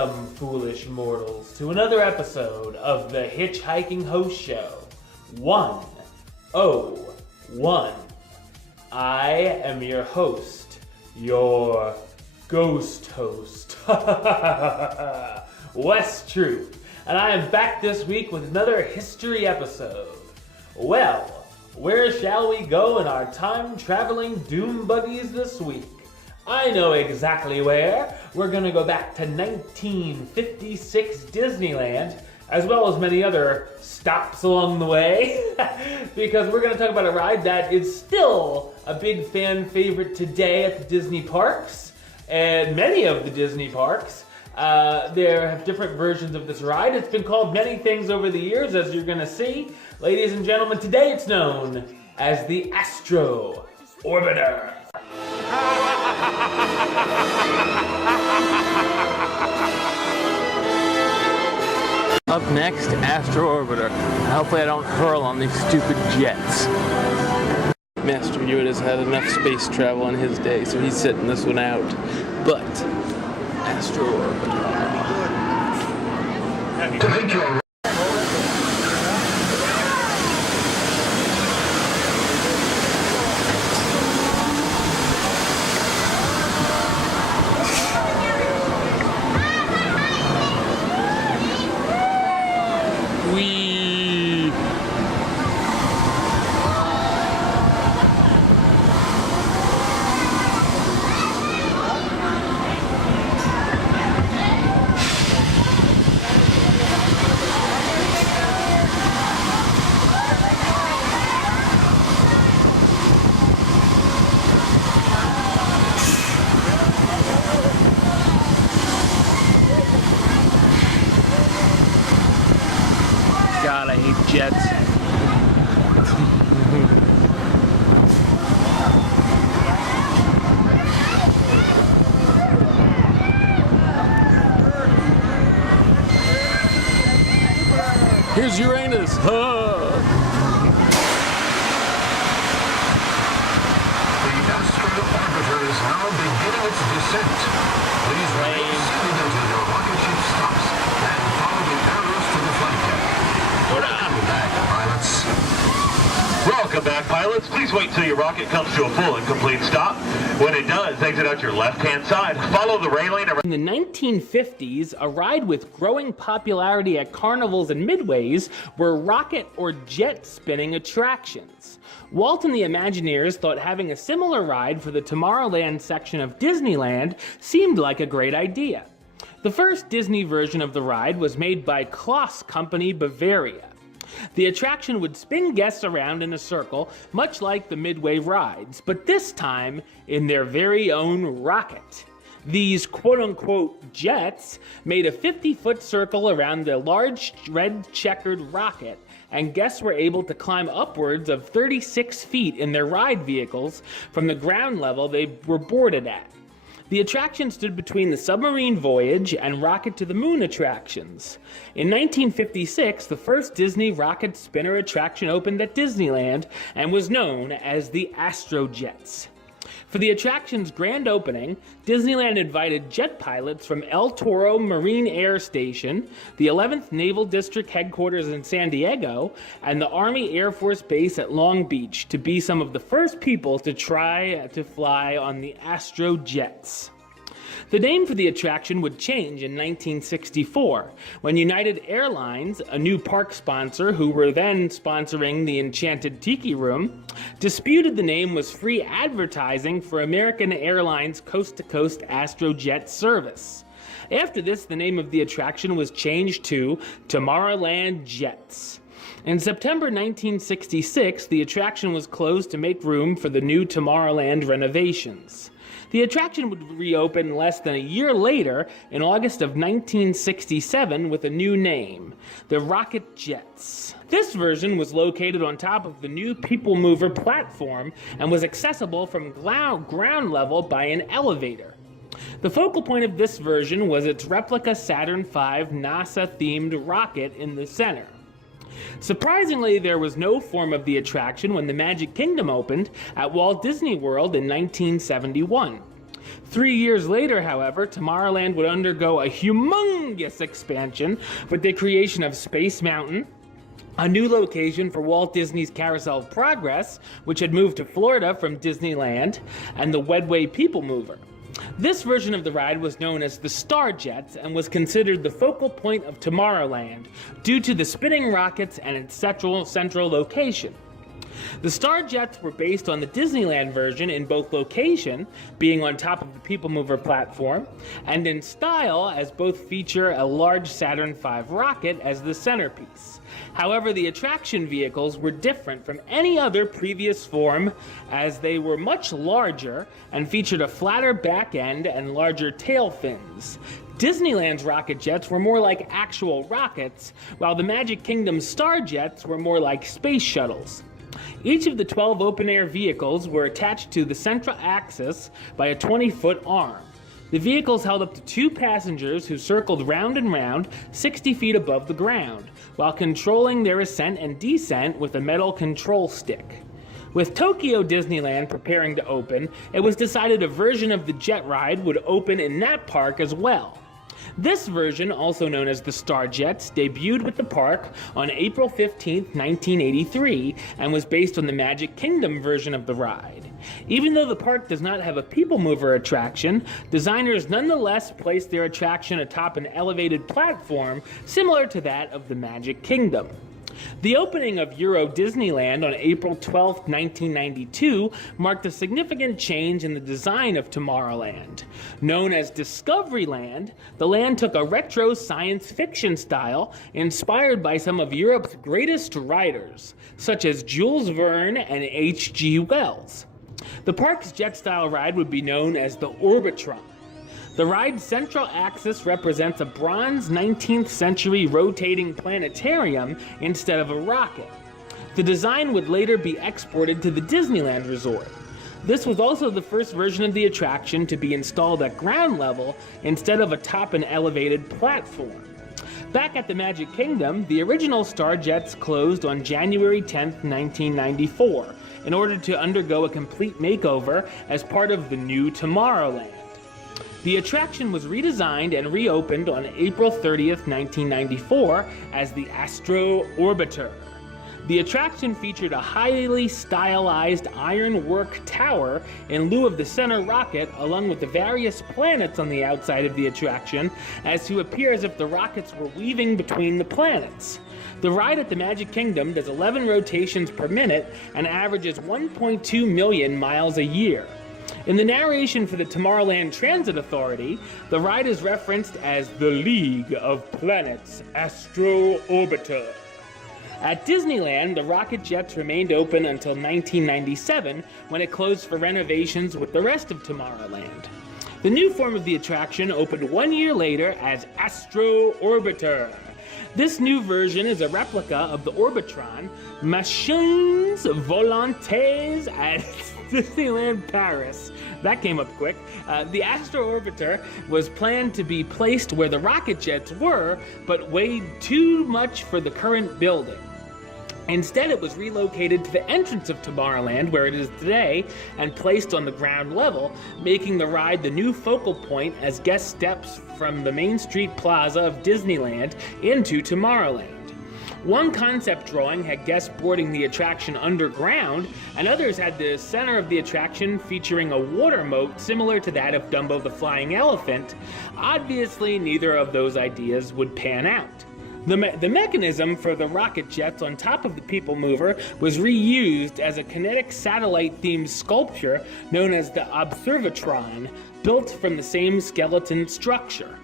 Welcome, foolish mortals, to another episode of the HitchHiking Host Show 101. I am your host, your ghost host, Wes Troop, and I am back this week with another history episode. Well, where shall we go in our time-traveling doom buggies this week? I know exactly where. We're gonna go back to 1956 Disneyland, as well as many other stops along the way, because we're gonna talk about a ride that is still a big fan favorite today at the Disney parks, and many of the Disney parks. There have different versions of this ride. It's been called many things over the years, as you're gonna see. Ladies and gentlemen, today it's known as the Astro Orbiter. Up next, Astro Orbiter. Hopefully I don't hurl on these stupid jets. Master Yoda's had enough space travel in his day, so he's sitting this one out. But, Astro Orbiter. God, I hate jets. Here's Uranus. The Astro Orbiter is now beginning its descent. Please remain seated until your rocket ship stops and follow the arrows to the flight deck. Welcome back, pilots. Welcome back, pilots. Please wait till your rocket comes to a full and complete stop. When it does, exit out your left-hand side. Follow the railing around. In the 1950s, a ride with growing popularity at carnivals and midways were rocket or jet spinning attractions. Walt and the Imagineers thought having a similar ride for the Tomorrowland section of Disneyland seemed like a great idea. The first Disney version of the ride was made by Kloss Company Bavaria. The attraction would spin guests around in a circle, much like the Midway rides, but this time in their very own rocket. These quote-unquote jets made a 50-foot circle around the large red checkered rocket, and guests were able to climb upwards of 36 feet in their ride vehicles from the ground level they were boarded at. The attraction stood between the submarine voyage and rocket to the moon attractions. In 1956, the first Disney rocket spinner attraction opened at Disneyland and was known as the Astro Jets. For the attraction's grand opening, Disneyland invited jet pilots from El Toro Marine Air Station, the 11th Naval District Headquarters in San Diego, and the Army Air Force Base at Long Beach to be some of the first people to try to fly on the Astro Jets. The name for the attraction would change in 1964, when United Airlines, a new park sponsor who were then sponsoring the Enchanted Tiki Room, disputed the name was free advertising for American Airlines coast-to-coast Astrojet service. After this, the name of the attraction was changed to Tomorrowland Jets. In September 1966, the attraction was closed to make room for the new Tomorrowland renovations. The attraction would reopen less than a year later, in August of 1967, with a new name, the Rocket Jets. This version was located on top of the new People Mover platform and was accessible from ground level by an elevator. The focal point of this version was its replica Saturn V NASA-themed rocket in the center. Surprisingly, there was no form of the attraction when the Magic Kingdom opened at Walt Disney World in 1971. 3 years later, however, Tomorrowland would undergo a humongous expansion with the creation of Space Mountain, a new location for Walt Disney's Carousel of Progress, which had moved to Florida from Disneyland, and the Wedway People Mover. This version of the ride was known as the Star Jets and was considered the focal point of Tomorrowland due to the spinning rockets and its central location. The Star Jets were based on the Disneyland version in both location, being on top of the People Mover platform, and in style, as both feature a large Saturn V rocket as the centerpiece. However, the attraction vehicles were different from any other previous form, as they were much larger and featured a flatter back end and larger tail fins. Disneyland's rocket jets were more like actual rockets, while the Magic Kingdom's Star Jets were more like space shuttles. Each of the 12 open-air vehicles were attached to the central axis by a 20-foot arm. The vehicles held up to 2 passengers who circled round and round 60 feet above the ground, while controlling their ascent and descent with a metal control stick. With Tokyo Disneyland preparing to open, it was decided a version of the jet ride would open in that park as well. This version, also known as the Star Jets, debuted with the park on April 15, 1983, and was based on the Magic Kingdom version of the ride. Even though the park does not have a People Mover attraction, designers nonetheless placed their attraction atop an elevated platform similar to that of the Magic Kingdom. The opening of Euro Disneyland on April 12, 1992 marked a significant change in the design of Tomorrowland. Known as Discoveryland, the land took a retro science fiction style inspired by some of Europe's greatest writers, such as Jules Verne and H.G. Wells. The park's jet-style ride would be known as the Orbitron. The ride's central axis represents a bronze 19th century rotating planetarium instead of a rocket. The design would later be exported to the Disneyland resort. This was also the first version of the attraction to be installed at ground level instead of atop an elevated platform. Back at the Magic Kingdom, the original Star Jets closed on January 10, 1994, in order to undergo a complete makeover as part of the new Tomorrowland. The attraction was redesigned and reopened on April 30th, 1994 as the Astro Orbiter. The attraction featured a highly stylized ironwork tower in lieu of the center rocket, along with the various planets on the outside of the attraction, as to appear as if the rockets were weaving between the planets. The ride at the Magic Kingdom does 11 rotations per minute and averages 1.2 million miles a year. In the narration for the Tomorrowland Transit Authority, the ride is referenced as the League of Planets Astro Orbiter. At Disneyland, the rocket jets remained open until 1997, when it closed for renovations with the rest of Tomorrowland. The new form of the attraction opened 1 year later as Astro Orbiter. This new version is a replica of the Orbitron Machines Volantes at Disneyland Paris. That came up quick. The Astro Orbiter was planned to be placed where the rocket jets were, but weighed too much for the current building. Instead, it was relocated to the entrance of Tomorrowland, where it is today, and placed on the ground level, making the ride the new focal point as guests steps from the Main Street Plaza of Disneyland into Tomorrowland. One concept drawing had guests boarding the attraction underground, and others had the center of the attraction featuring a water moat similar to that of Dumbo the Flying Elephant. Obviously, neither of those ideas would pan out. The mechanism for the rocket jets on top of the People Mover was reused as a kinetic satellite-themed sculpture known as the Orbitron, built from the same skeleton structure.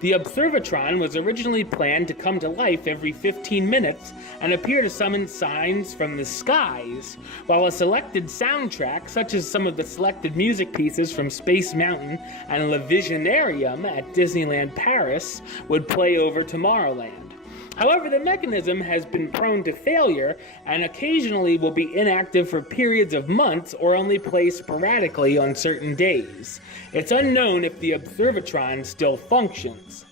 The Orbitron was originally planned to come to life every 15 minutes and appear to summon signs from the skies, while a selected soundtrack, such as some of the selected music pieces from Space Mountain and Le Visionarium at Disneyland Paris, would play over Tomorrowland. However, the mechanism has been prone to failure and occasionally will be inactive for periods of months or only play sporadically on certain days. It's unknown if the Orbitron still functions.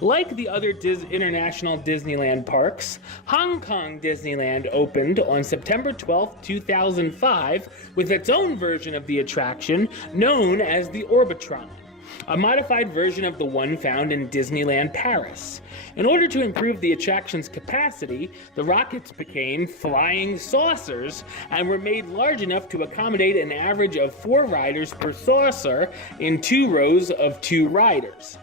Like the other international Disneyland parks, Hong Kong Disneyland opened on September 12, 2005 with its own version of the attraction known as the Orbitron, a modified version of the one found in Disneyland Paris. In order to improve the attraction's capacity, the rockets became flying saucers and were made large enough to accommodate an average of 4 riders per saucer in 2 rows of 2 riders.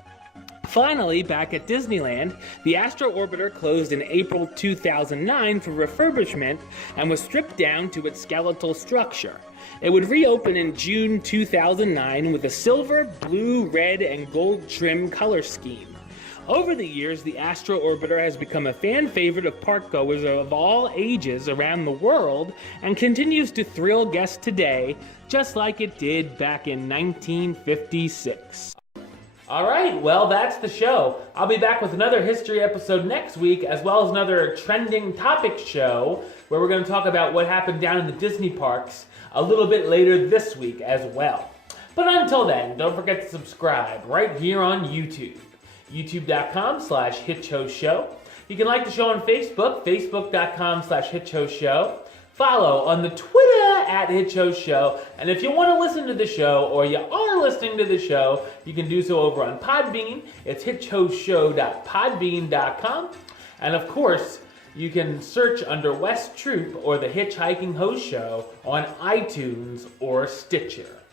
Finally, back at Disneyland, the Astro Orbiter closed in April 2009 for refurbishment and was stripped down to its skeletal structure. It would reopen in June 2009 with a silver, blue, red, and gold trim color scheme. Over the years, the Astro Orbiter has become a fan favorite of parkgoers of all ages around the world and continues to thrill guests today, just like it did back in 1956. Alright, well that's the show. I'll be back with another history episode next week, as well as another trending topic show, where we're going to talk about what happened down in the Disney parks a little bit later this week as well. But until then, don't forget to subscribe right here on YouTube. youtube.com/HitchHostShow. You can like the show on Facebook, facebook.com/HitchHostShow. Follow on the Twitter at HitchHostShow. And if you want to listen to the show, or you are listening to the show, you can do so over on Podbean. It's hitchhostshow.podbean.com. And of course, you can search under West Troop or the Hitchhiking Host Show on iTunes or Stitcher.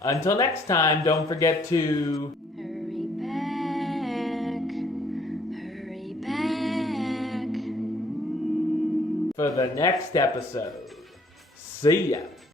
Until next time, don't forget to hurry back for the next episode. see ya.